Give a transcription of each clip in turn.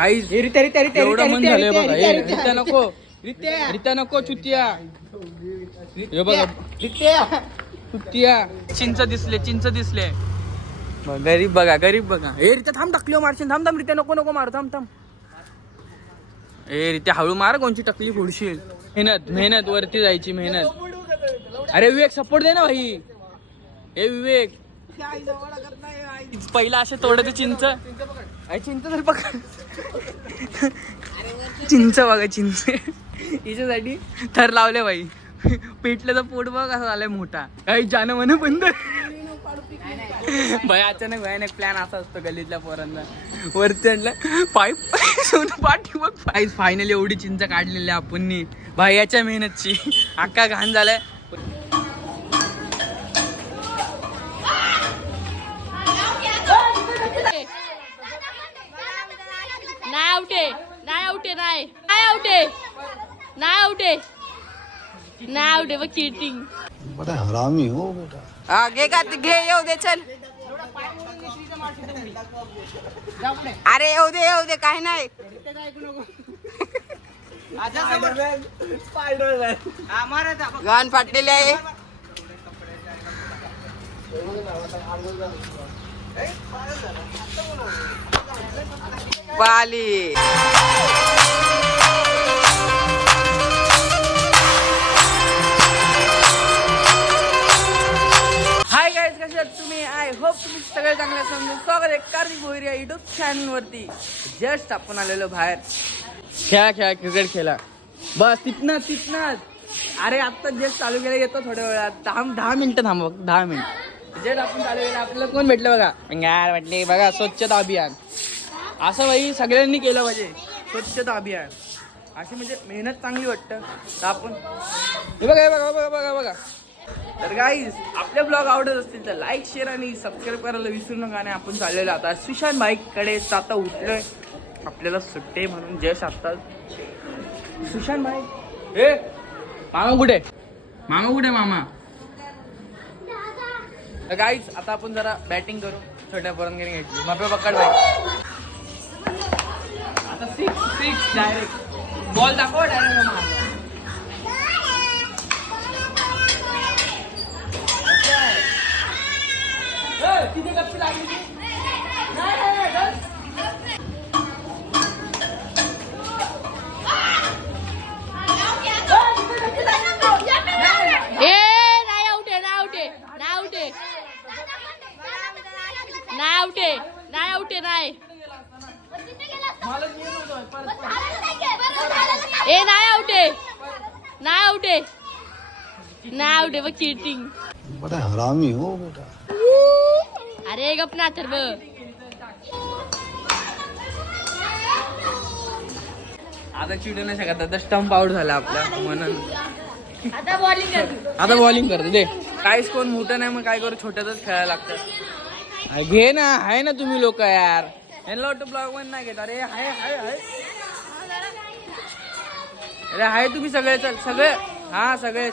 एवढं मन झालंय बघा. रित्या नको, रित्या नको, चुतिया. हे बघा चुतिया. चिंच दिसले. गरीब बघा. हे रित्या थांब, टाकली मारशील. थांब रित्या, नको मार. थांब. ए रित्या हळू मार, कोणची टकली फोडशील. मेहनत वरती जायची मेहनत. अरे विवेक सपोर्ट दे ना भाई. हे विवेक पहिला असे तोडते चिंच तर पकड. चिंच बघा, चिंच हिच्यासाठी थर लावले भाई. पेटल्याचा पोट बघ कसं झालंय मोठा. काही जाणं म्हणे बंद. भाई अचानक भयानक प्लॅन असा असतो गल्लीतल्या पोरांना. वरती आणलं पाईप पाठी बघ. फायनली एवढी चिंच काढलेली आपण भाई याच्या मेहनतची. अक्का घाण झालाय. नाही बघ चीटिंग. बड़ा हरामी हो बेटा. घे येऊ दे चल. अरे येऊ दे काही नाही. गाण फाटलेले आहे. पाली हाय गाईज, कसे आहात तुम्ही? आय होप तुम्ही सगळे चांगले समजून. स्वागत आहे कार्तिक भोईर या युट्यूब चॅनल वरती. जस्ट आपण आलेलो बाहेर. खेळा क्रिकेट खेळा. बस तिथनच. अरे आता जस्ट चालू केलं. येतो थोड्या वेळात. 10 मिनिटं थांबव. 10 मिनिट जस्ट आपण चालू केलं. आपल्याला कोण भेटलं बघा. यार म्हटले बघा, स्वच्छता अभियान. असं भाई सगळ्यांनी केलं पाहिजे. स्वच्छता अभियान अशी म्हणजे मेहनत चांगली वाटतं. तर आपण हे बघा. तर गाईज, आपले ब्लॉग आवडत असतील तर लाईक, शेअर आणि सबस्क्राईब करायला विसरू नका. आणि आपण चाललेलो आता सुशांत भाईकडे. आता उठलोय, आपल्याला सुट्टे म्हणून जस्ट आता. सुशांत भाई, हे मामा कुठे? मामा. तर गाईज, आता आपण जरा बॅटिंग करू. छोट्या पोरांकडे घेतली. मग पकड भाई. आता सिक्स डायरेक्ट बॉल दाखव. डायरेक्ट मार. तिथे गप्पी लागली. नाही बघ चीटिंग. बड़ा हरामी हो बेटा. अरे गप ना तर बघ. आता चिडू नाही शकत. आता स्टंप आउट झाला आपला म्हणून. आता बॉलिंग करतो दे. काहीच कोण मोठं नाही, मग काय करू, छोट्यातच खेळायला लागतं. घे ना, आहे ना तुम्ही लोक यार. यांना वाटतं ब्लॉग मध्ये नाही घेत. अरे हाय तुम्ही सगळे. चल सगळे. हा सगळे.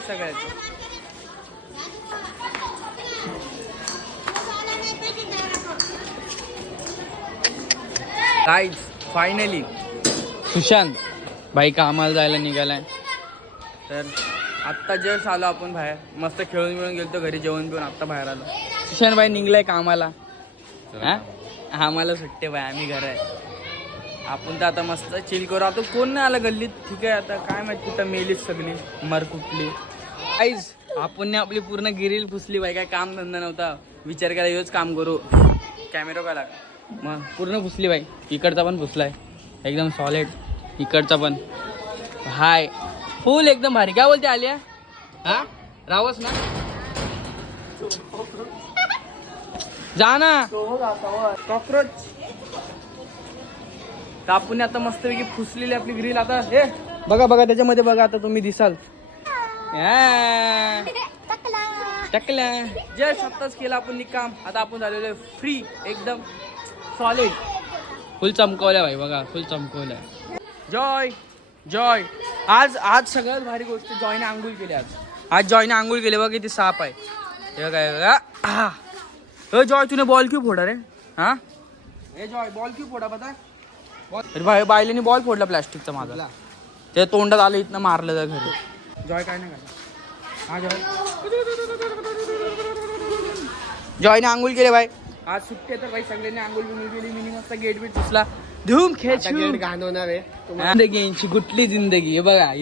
गाईज फायनली सुशांत भाई कामाला जायला निघालाय. तर आत्ता जस्ट आलो आपण बाहेर. मस्त खेळून गेलतो घरी. जेवण पिऊन आत्ता बाहेर आलो. सुशांत भाई निघलाय कामाला. आम्हाला सुट्टे भाई, आम्ही घर आहे. आपण तर आता मस्त चिल करू. आता कोण नाही आलं गल्लीत. ठीक आहे, आता काय माहिती कुठं मेलीच सगळी मर कुठली. गाईज आपण आपली पूर्ण गिरील पुसली भाई. काय काम धंदा नव्हता. विचार केला हेच काम करू. कॅमेरा काय लाग मग पूर्ण पुसली भाई. इकडचा पण पुसलाय एकदम सॉलिड. इकडचा पण हाय फुल एकदम भारी. काय बोलते आलिया? हा रावस ना. जा ना कॉकरोच. तर आपण आता मस्तपैकी फुसलेली आपली ग्रिल. आता हे बघा त्याच्यामध्ये बघा. आता तुम्ही दिसाल. टकला जस्ट आत्ताच केलं आपण काम. आता आपण झालेलो फ्री एकदम सॉलिड. फुल चमकवल्या भाई बघा. फुल चमकवल्या. जॉय आज सगळ्यात भारी गोष्ट. जॉयने आंघोळ केली. आज जॉयने आंघोळ केली. बघा किती साप आहे. हे बघा. जॉय तूने बॉल क्यों फोड़ा रे? हाँ जॉय बॉल क्यों फोड़ा बता. अरे बायलेने बॉल फोडला प्लास्टिकचा माझा, त्या तोंडात आलं, इथनं मारलं त्या घरी. जॉय काय नाही का हा जॉय, जॉयने आंघोळ केले भाई. आज सुट्टी आहे तर भाई सगळ्यांनी आंघोळ बिंघोळ केली. मिनी मस्त गेट बीट पुसला, धूम खेच होणार आहे. जिंदगीची कुठली जिंदगी. हे बघा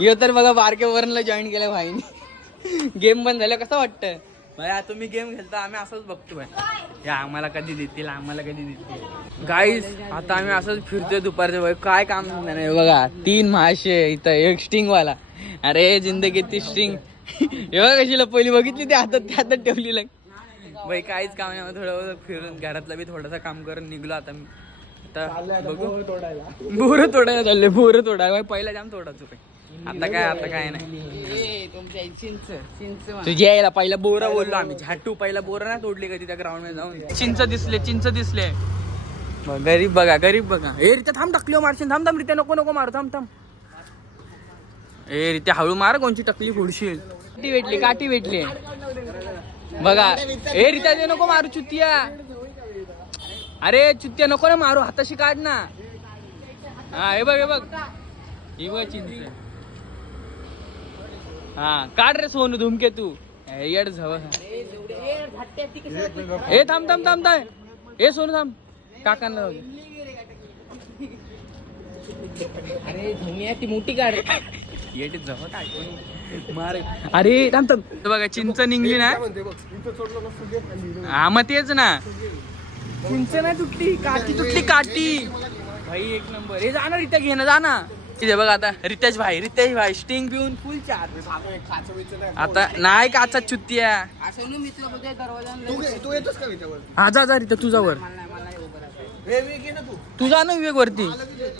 यो तर बघा बारक्या वरणला जॉईन केलं भाईने. गेम बंद झालं कसं वाटतं भाई? तुम्ही गेम खेळता, आम्ही असंच बघतो भाई. या आम्हाला कधी देतील, आम्हाला कधी देतील. गाईज आता आम्ही असंच फिरतोय दुपारचं भाई, काय काम नाही. बघा 3 मासे इथं, एक स्टिंग वाला. अरे जिंदगी ती स्टिंग हे बघा कशी लपवली, बघितली ते हातात ठेवली लाग भाई. काहीच काम नाही, थोडं फिरून घरातलं बी थोडंसं काम करून निघलो. आता मी आता बघू बोरं तोडायला चालले, बोरं तोडायला भाई. पहिला जाम तोडायचो काही, आता काय नाही. तुझी यायला पहिला बोरं बोललो आम्ही, झाटू पहिला बोरं ना तोडली कधी त्या ग्राउंड मध्ये जाऊन. चिंच दिसले गरीब बघा. हे रित्या थांब, टाकली मारशील, थांब रित्या, नको मारू, थांब. ए रित्या हळू मार, कोणची टकली फोडशील. काठी भेटली बघा. ए रित्या ते नको मारू चुतिया, अरे चुतिया नको ना मारू, हाताशी काढ ना. हा हे बघ ही बघ चिंच. हा काढ रे सोनू धुमकेतू. येड झव. ए थांब ए सोनू थांब, काकांना अरे धुमिया ती मोठी काढ. येड झव काय मार. अरे थांब बघा, चिंच निघली ना. हा मग तेच ना, चिंच नाही तुटली, काठी भाई एक नंबर. हे जाणार रित्या घेणं जाना तिथे बघा. आता रितेश भाई स्टिंग पिऊन फुल चार्ज. आता नाही काचा चुत्तिया. हा जा रित्या तुझ्यावर, तू जा ना विवेक वरती,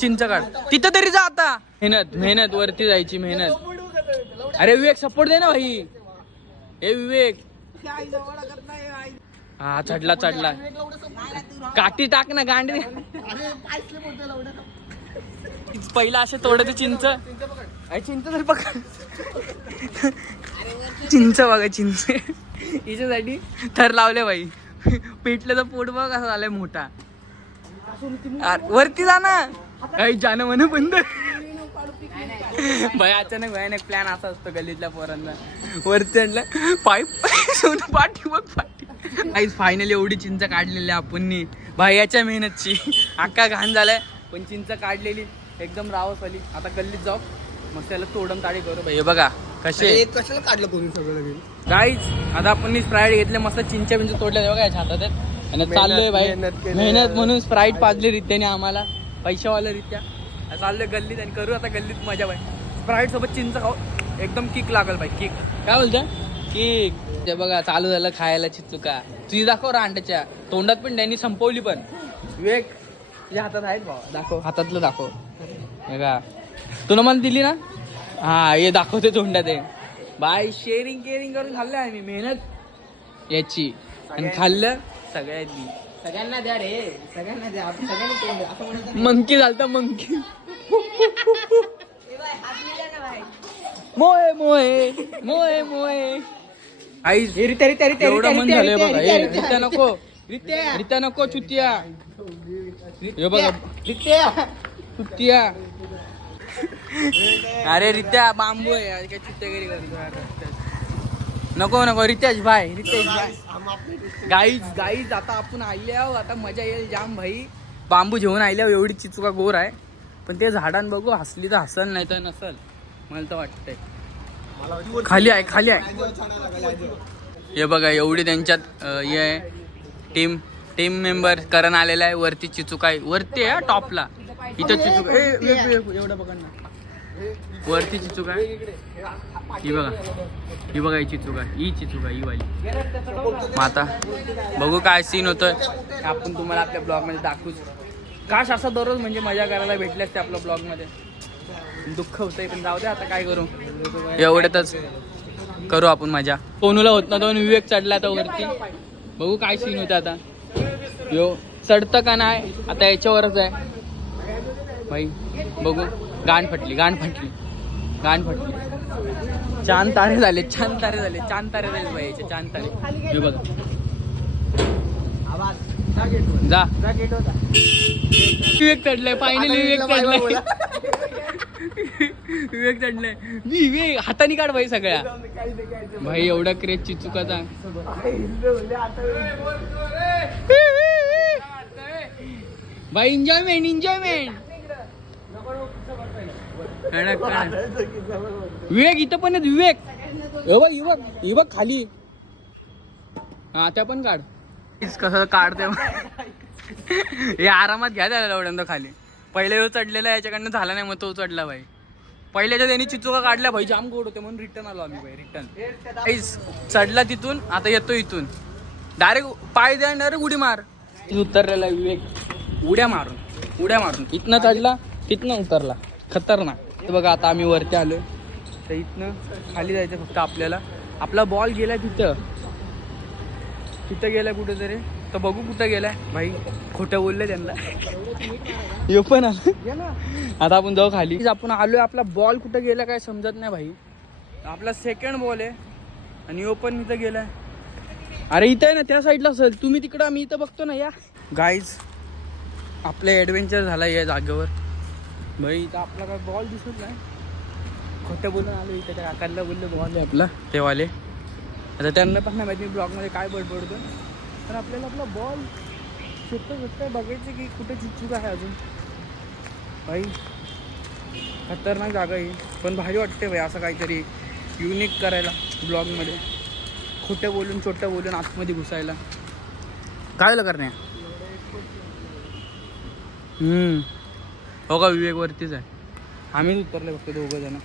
चिंच काढ तिथं तरी जा. आता मेहनत वरती जायची मेहनत. अरे विवेक सपोर्ट दे ना भाई. हे विवेक हा चढला काठी टाक ना गांडी. पहिला असे तोडते चिंच तरी बघ. चिंच बघा, चिंच हिच्यासाठी थर लावले भाई. पेटलं तर पोट बघ असं झालंय मोठा. वरती जा ना, काही जाणं म्हणून बंद भाई. अचानक भयानक प्लॅन असा असतो गल्लीतल्या पोरांना. वरती आणलं पाईप सोनं पाठी बघ पाठी. फायनली एवढी चिंच काढलेली आपण भाई, याच्या मेहनतची. अख्खा घाण झालाय, पण चिंच काढलेली एकदम रावस आली. आता गल्लीत जाऊ, मग त्याला तोडम ताडी करू भाई. बघा कशाला काढलं कोणी सगळं. गाईज आता आपण स्प्राईट घेतले, मस्त चिंच्या बिंच तोडल्या बघा याच्या हातात आहेत. आणि चाललोय भाई मेहनत म्हणून. स्प्राईट पाजली रित्याने आम्हाला, पैशावाला रित्या. चाललोय गल्लीत आणि करू आता गल्लीत मजा भाई. स्प्राईट सोबत चिंच खाऊ, एकदम किक लागल भाई. किक काय बोलतं, किक. ते बघा चालू झालं खायला चिचुका. तुझी दाखव रांडच्या तोंडात पण त्यांनी संपवली. पण विवेक तुझ्या हातात आहेत भाऊ, दाखव हातातलं दाखव. बघा तुला मला दिली ना, हा हे दाखवते तोंडात आहे बाय. शेअरिंग केअरिंग करून खाल्लं आम्ही, मेहनत याची, आणि खाल्लं सगळ्यांना द्या रे, सगळ्यांना द्या. मंकी झालता मंकी. मोये मोये मोये मोये. आई एवढं मन झालंय बघा. रित्या नको, रित्या नको चुतिया. हे बघा चुतिया. अरे रित्या बांबू आहे, काय चुत्यागिरी करतो. नको रितेश भाई. गाईज आता आपण आल्याव, आता मजा येईल जाम भाई. बांबू घेऊन आल्याव, एवढी चिचुका गोर आहे. पण ते झाडान बघू, हसली तर हसल, नाही तर नसल. मला तर वाटतंय खाली आहे. हे बघा एवढी त्यांच्यात हे आहे, टीम मेंबर करण आलेला आहे. वरती चिचुका आहे, वरती आहे टॉपला. इथं चिचुका एवढं बघा ना, वरती चिचुका आहे. ही बघा ही चिचुका ही वाली. आता बघू काय सीन होतोय, आपण तुम्हाला आपल्या ब्लॉग मध्ये दाखवूच. काश असं दररोज म्हणजे मजा करायला भेटले असते आपल्या ब्लॉग मध्ये. दुःख होतंय पण जाऊ दे, आता काय करू. एवढ्यातच करू आपण मजा. सोनूला होत ना दोन, विवेक चढला तर वरती. बघू काय सीन होतं आता. यो चढतं का नाही आता याच्यावरच आहे भाई. बघू. गाण फटली. चांद तारे झाले भाई याचे. चांद तारे हे बघा. जा विवेक चढलाय फायनली विवेक चढलाय विवेक चढलाय विवेक हाताने काढ भाई सगळ्या भाई एवढा क्रेज चिचुकाचा भाई एन्जॉयमेंट विवेक इथं पण आहेत विवेक युवक खाली हा त्या पण काढ कसं काढते हे आरामात घ्या त्याला एवढ्यांदा खाली पहिल्या वेळ चढलेला याच्याकडनं झाला नाही मग तो चढला भाई पहिल्याच्या त्यांनी चिचुका काढल्या भाई जाम गोड होते म्हणून रिटर्न आलो आम्ही भाई रिटर्न चढला तिथून आता येतो इथून डायरेक्ट पाय द्या डायरेक्ट उडी मार उतरलेला विवेक उड्या मारून इथनं चढला तिथनं उतरला खतरनाक बघा आता आम्ही वरती आलो तर इथनं खाली जायचं फक्त आपल्याला आपला बॉल गेलाय तिथं गेलाय कुठेतरी तर बघू कुठं गेलाय भाई खोटं बोलले त्यांना यो पण आलं आता आपण जाऊ खाली आपण आलोय आपला बॉल कुठं गेला काय समजत नाही भाई आपला सेकंड बॉल आहे आणि यो पण इथं गेलाय अरे इथं आहे ना त्या साईडला असेल तुम्ही तिकडं आम्ही इथं बघतो ना या गाईज आपलं ॲडव्हेंचर झाला या जागेवर भाई इथं आपला काय बॉल दिसत नाही खोटं बोलून आलो इथं त्या काकांना बोललं बॉल आहे आपला तेवाले आता त्यांना पण नाही माहिती ब्लॉगमध्ये काय बडबडतो तर आपल्याला आपला बॉल सुटतं बघायचं की कुठे चिचूक आहे अजून भाई खतरनाक जागा आहे पण भारी वाटते भाई असं काहीतरी युनिक करायला ब्लॉगमध्ये खोटं बोलून छोटं बोलून आतमध्ये घुसायला काय करण्या हो का विवेकवरतीच आहे आम्हीच उतरले फक्त दोघं जण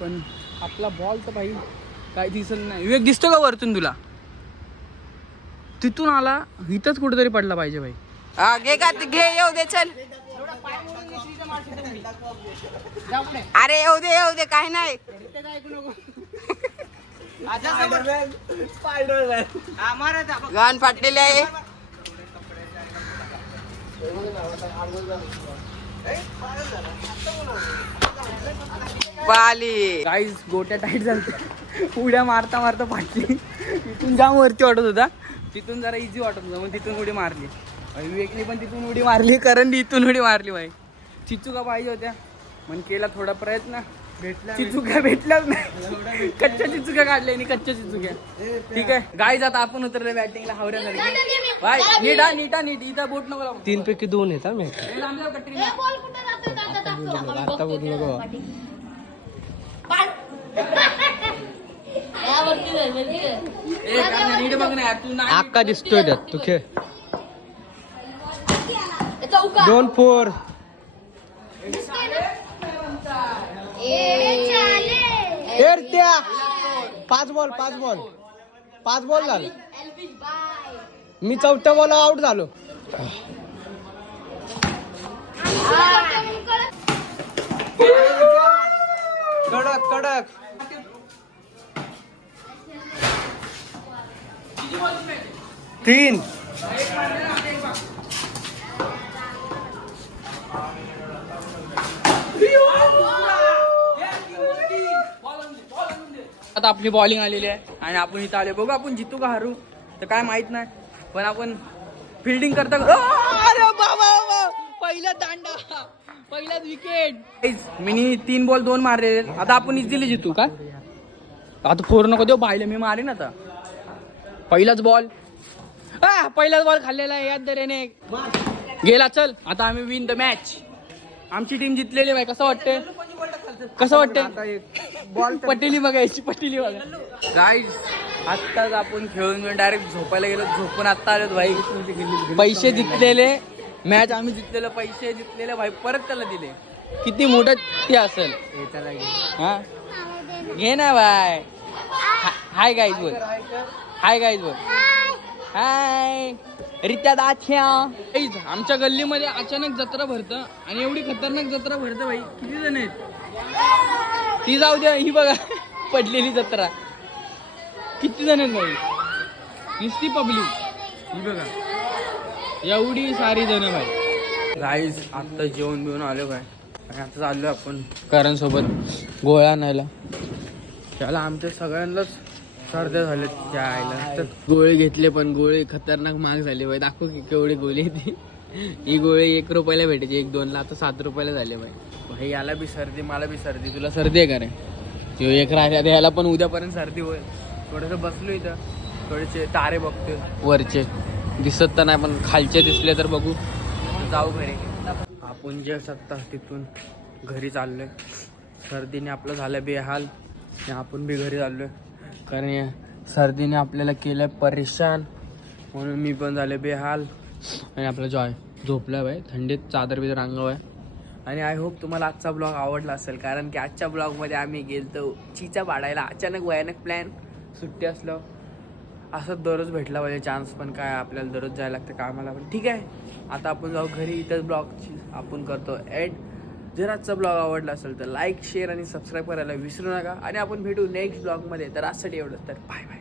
पण आपला बॉल तर भाई काय दिसत नाही विवेक दिसतो का वरतून तुला तिथून आला इथंच कुठेतरी पडला पाहिजे भाई घे का घे येऊ दे चल अरे येऊ दे काय नाही गाण फाटलेले आहे पाली गाईज गोट्या टाईट झाल्या उड्या मारता मारता फाटली तिथून जाम वरती वाटत होता तिथून जरा इझी वाटत होता मग तिथून उडी मारली विवेकने पण तिथून उडी मारली करण इथून उडी मारली भाई चिचुका पाहिजे होत्या मग केला थोडा प्रयत्न भेटला चिचुका भेटल्याच नाही कच्च्या चिचुका काढल्या आणि कच्च्या चिचुक्या ठीक आहे गाईज आता आपण उतरले बॅटिंगला हावऱ्यासारखी भाई नीटा नीट इथं बोट नको लावू. 3 पैकी 2 आहेत मी हे लांब जाऊ कटरी नाही. आता बोलू नको ए, कारण नीट बघ ना यार, तू नाही आक्का दिसतोय त्यात तू खेळ 2-4 त्या 5 बॉल झाले मी 4थ्या बॉल आउट झालो कडक 3 आता आपली बॉलिंग आलेली आहे आणि आपण इथं आले बघू आपण जितू का हरू तर काय माहित नाही पण आपण फिल्डिंग करता अरे बाबा पहिला दांडा पहिलाच विकेट मी 3 बॉल 2 मारलेले आता आपण इझिली जितू का आता 4 नको देऊ बायला मी मारेन आता पहिलाच बॉल खाल्लेला आहे याद दरेने गेला चल आता आम्ही विन द मॅच आमची टीम जितलेली आहे कसं वाटतंय बॉल पटेली बघायची बघा गाईज आत्ताच आपण खेळून डायरेक्ट झोपायला गेलो झोपून आत्ता आलो भाई पैसे जितलेले मॅच आम्ही जितलेले पैसे जितलेले भाई परत त्याला दिले किती मोठं ते असेल हा घे ना भाई हाय गाईज बोल हाय रित्या दाख्या आमच्या गल्लीमध्ये अचानक जत्रा भरतं आणि एवढी खतरनाक जत्रा भरतं भाई किती जण आहेत ती जाऊ द्या ही बघा पडलेली जत्रा किती जण आहेत भाई नुसती पब्लिक ही बघा एवढी सारी जण भाई गाईज आत्ता जेवण बिवून आलो काय आणि आता चाललो आपण करण सोबत गोळ्या आणायला त्याला आमच्या सगळ्यांनाच सर्द्या झाले त्या आईला. तर गोळे घेतले पण गोळे खतरनाक महाग झाले बाई. दाखव की केवढी गोळी आहे ती. ही गोळी 1 रुपयाला भेटायची 1-2 ला, आता 7 रुपयाला झाले बाई. भाई याला बी सर्दी मला बी सर्दी. तुला सर्दी आहे का रे? तो एक राहिला याला पण उद्यापर्यंत सर्दी होईल. थोडंसं बसलो इथं, थोडेसे तारे बघतोय वरचे, दिसत तर नाही पण खालचे दिसले तर बघू. जाऊ घरी. आपण जे सत्ता तिथून घरी चाललोय. सर्दीने आपलं झालं बेहाल आणि आपण बी घरी चाललोय कारण या सर्दीने आपल्याला केलं परेशान, म्हणून मी पण झाले बेहाल. आणि आपला जॉय झोपला बाय, थंडीत चादर बिदर अंगावर आहे. आणि आय होप तुम्हाला आजचा ब्लॉग आवडला असेल, कारण की आजच्या ब्लॉगमध्ये आम्ही गेलतो चिचा पाडायला. अचानक भयानक प्लॅन, सुट्टी असलं असं दररोज भेटला पाहिजे चान्स, पण काय आपल्याला दररोज जायला लागतं कामाला. पण ठीक आहे, आता आपण जाऊ घरी. इथंच ब्लॉगची आपण करतो एड. जर आजचा ब्लॉग आवडला असेल तर लाईक शेअर आणि सबस्क्राईब करायला विसरू नका. आणि आपण भेटू नेक्स्ट ब्लॉगमध्ये. तर आजसाठी एवढंच. तर बाय बाय.